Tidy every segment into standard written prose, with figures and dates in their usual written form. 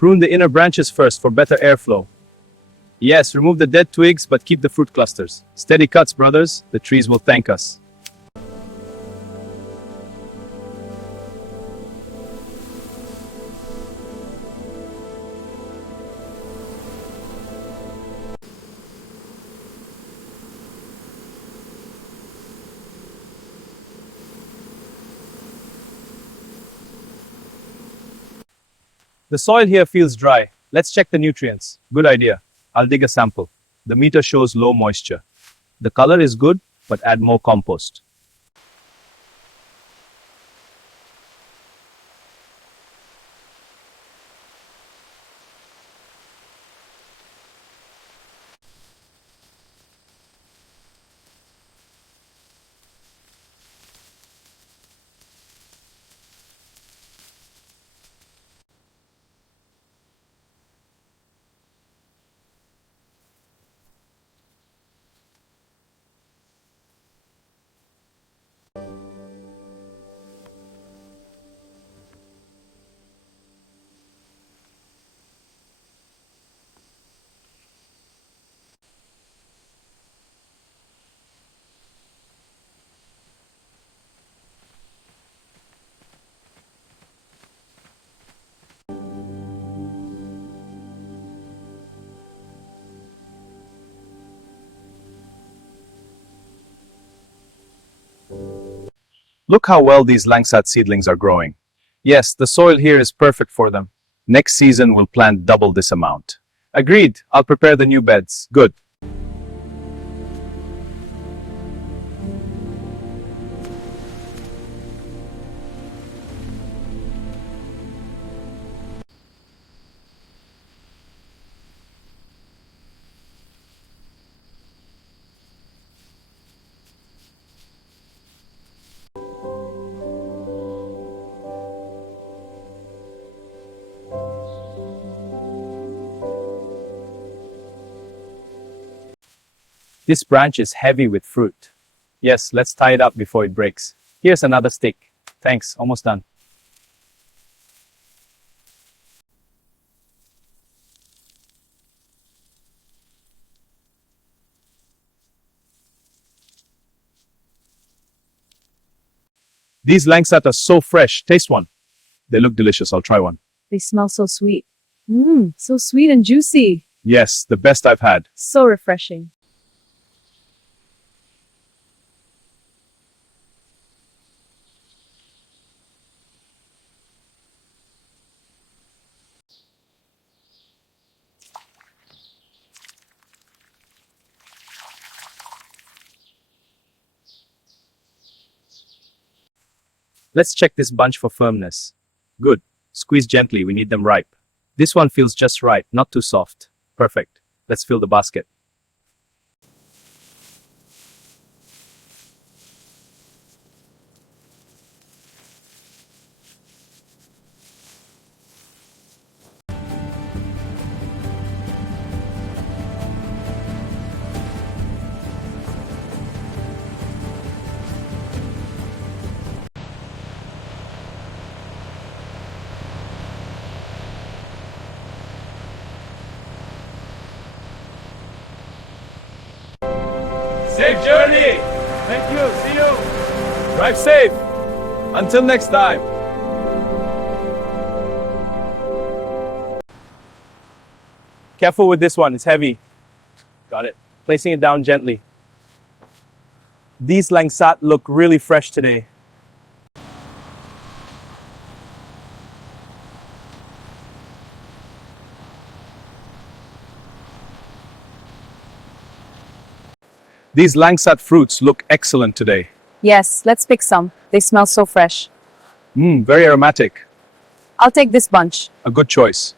Prune the inner branches first for better airflow. Yes, remove the dead twigs, but keep the fruit clusters. Steady cuts, brothers. The trees will thank us. The soil here feels dry. Let's check the nutrients. Good idea. I'll dig a sample. The meter shows low moisture. The color is good, but add more compost. Look how well these Langsat seedlings are growing. Yes, the soil here is perfect for them. Next season we'll plant double this amount. Agreed. I'll prepare the new beds. Good. This branch is heavy with fruit. Yes, let's tie it up before it breaks. Here's another stick. Thanks, almost done. These Langsat are so fresh. Taste one. They look delicious. I'll try one. They smell so sweet. So sweet and juicy. Yes, the best I've had. So refreshing. Let's check this bunch for firmness. Good. Squeeze gently, we need them ripe. This one feels just right, not too soft. Perfect. Let's fill the basket. Safe journey! Thank you, see you! Drive safe! Until next time! Careful with this one, it's heavy. Got it. Placing it down gently. These Langsat look really fresh today. These Langsat fruits look excellent today. Yes, let's pick some. They smell so fresh. Very aromatic. I'll take this bunch. A good choice.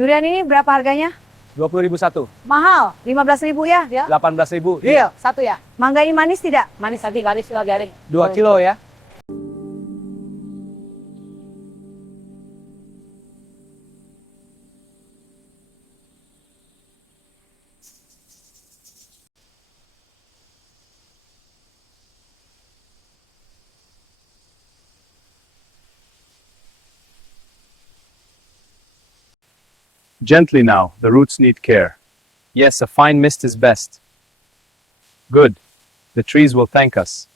Durian ini berapa harganya? 20.000 satu. Mahal, 15.000 ya? 18.000. Deal, satu ya. Mangga ini manis tidak? Manis tadi garis garing. 2 kilo ya. Gently now, the roots need care. Yes, a fine mist is best. Good. The trees will thank us.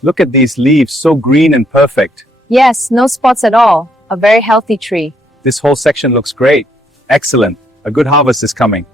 Look at these leaves, so green and perfect. Yes, no spots at all. A very healthy tree. This whole section looks great. Excellent. A good harvest is coming.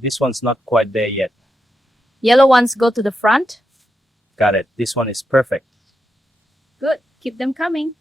This one's not quite there yet. Yellow ones go to the front. Got it. This one is perfect. Good. Keep them coming.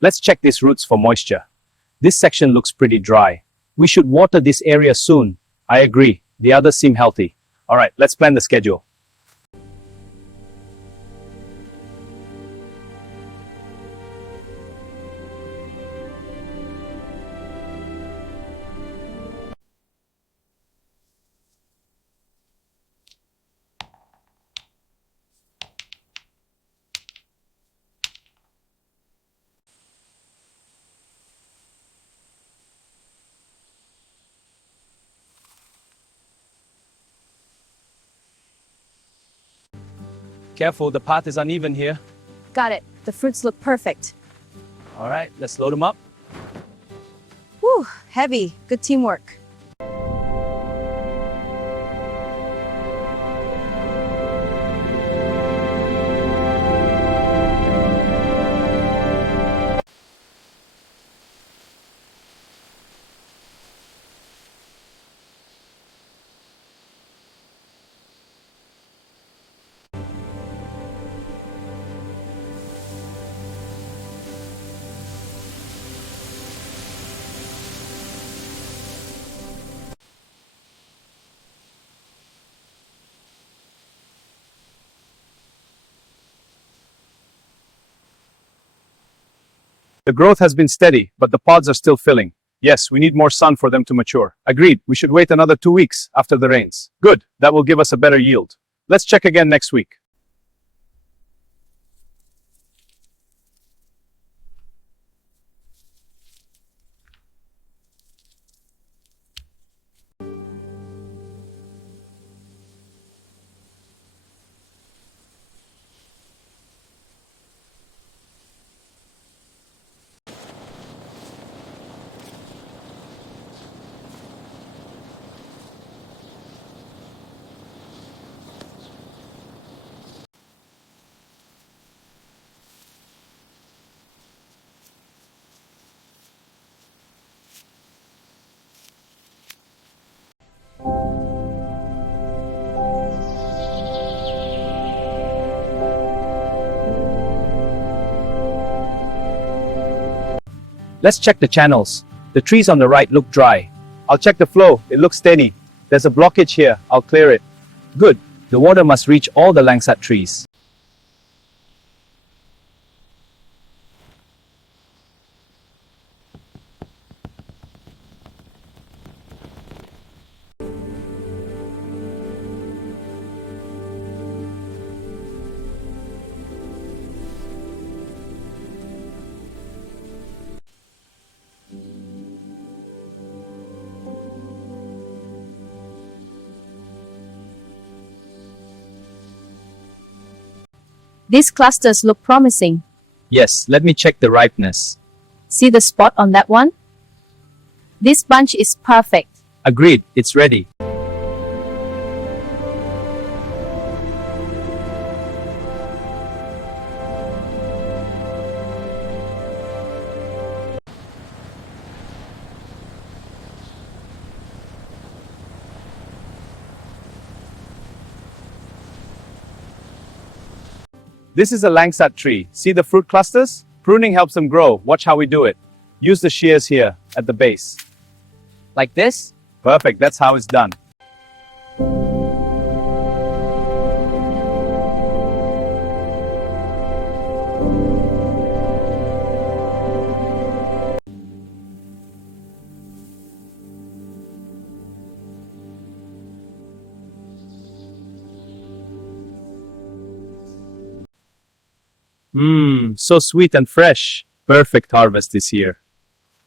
Let's check these roots for moisture. This section looks pretty dry. We should water this area soon. I agree. The others seem healthy. All right, let's plan the schedule. Careful, the path is uneven here. Got it. The fruits look perfect. All right, let's load them up. Whew, heavy. Good teamwork. The growth has been steady, but the pods are still filling. Yes, we need more sun for them to mature. Agreed, we should wait another 2 weeks after the rains. Good, that will give us a better yield. Let's check again next week. Let's check the channels. The trees on the right look dry. I'll check the flow. It looks steady. There's a blockage here. I'll clear it. Good. The water must reach all the Langsat trees. These clusters look promising. Yes, let me check the ripeness. See the spot on that one? This bunch is perfect. Agreed, it's ready. This is a Langsat tree. See the fruit clusters? Pruning helps them grow. Watch how we do it. Use the shears here at the base. Like this? Perfect, that's how it's done. So sweet and fresh. Perfect harvest this year.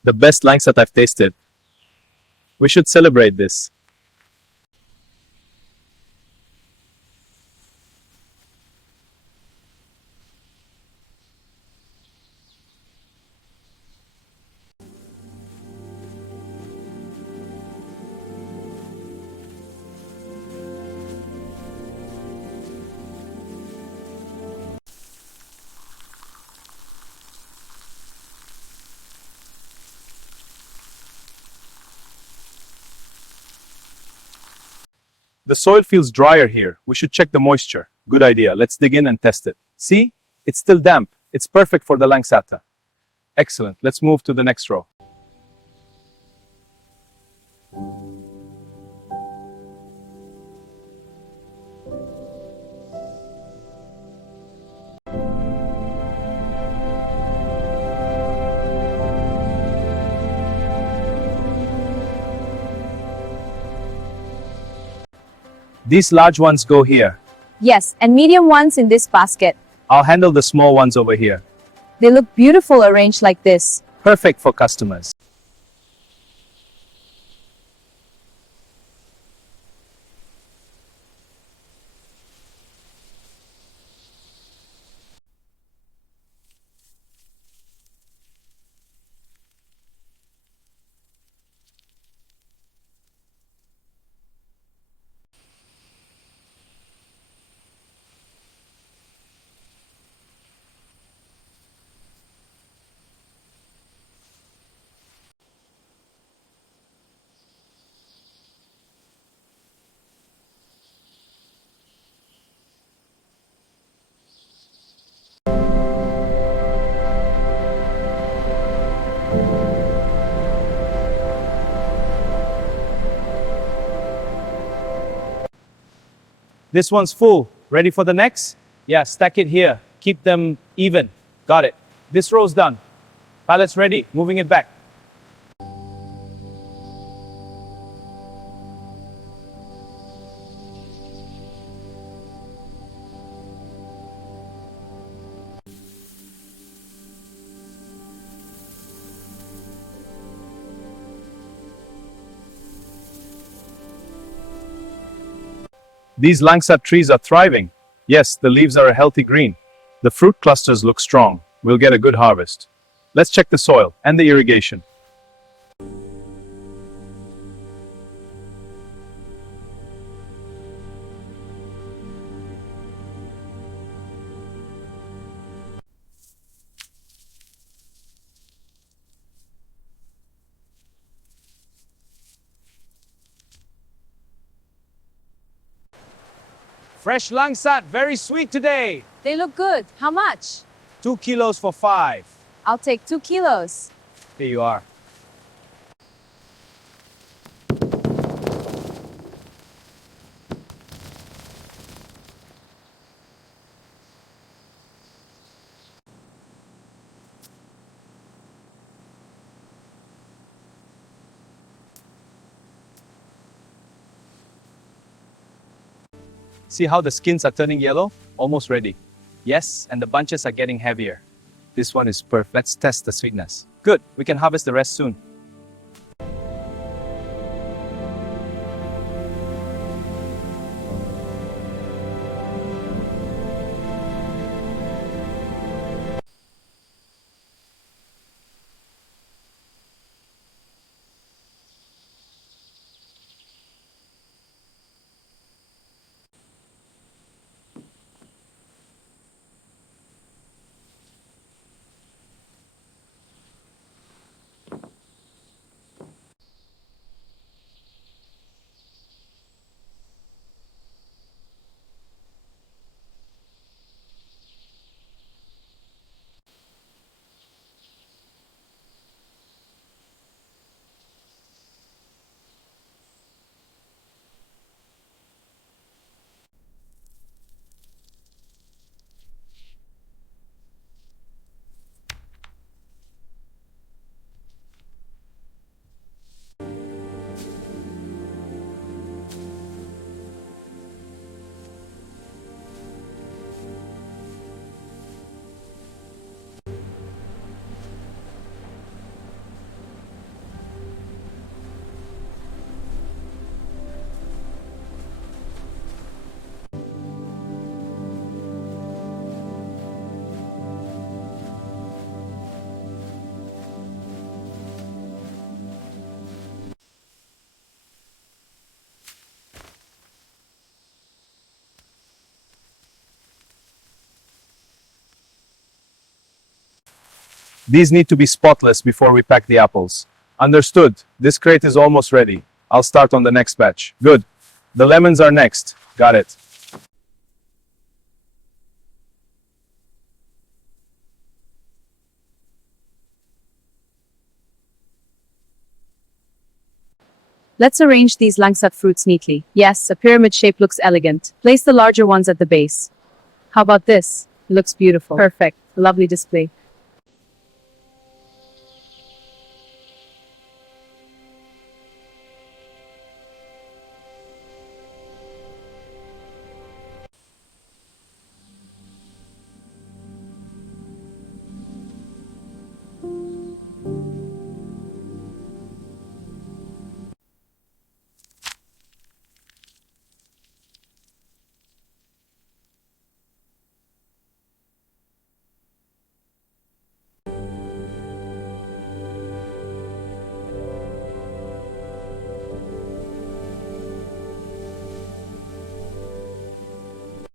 The best Langsat I've tasted. We should celebrate this. The soil feels drier here. We should check the moisture. Good idea. Let's dig in and test it. See? It's still damp. It's perfect for the Langsata. Excellent. Let's move to the next row. These large ones go here. Yes, and medium ones in this basket. I'll handle the small ones over here. They look beautiful arranged like this. Perfect for customers. This one's full. Ready for the next? Yeah, stack it here. Keep them even. Got it. This row's done. Pallet's ready. Moving it back. These Langsat trees are thriving. Yes, the leaves are a healthy green. The fruit clusters look strong. We'll get a good harvest. Let's check the soil and the irrigation. Fresh Langsat, very sweet today. They look good. How much? 2 kilos for 5. I'll take 2 kilos. Here you are. See how the skins are turning yellow? Almost ready. Yes, and the bunches are getting heavier. This one is perfect. Let's test the sweetness. Good, we can harvest the rest soon. These need to be spotless before we pack the apples. Understood. This crate is almost ready. I'll start on the next batch. Good. The lemons are next. Got it. Let's arrange these Langsat fruits neatly. Yes, a pyramid shape looks elegant. Place the larger ones at the base. How about this? Looks beautiful. Perfect. Lovely display.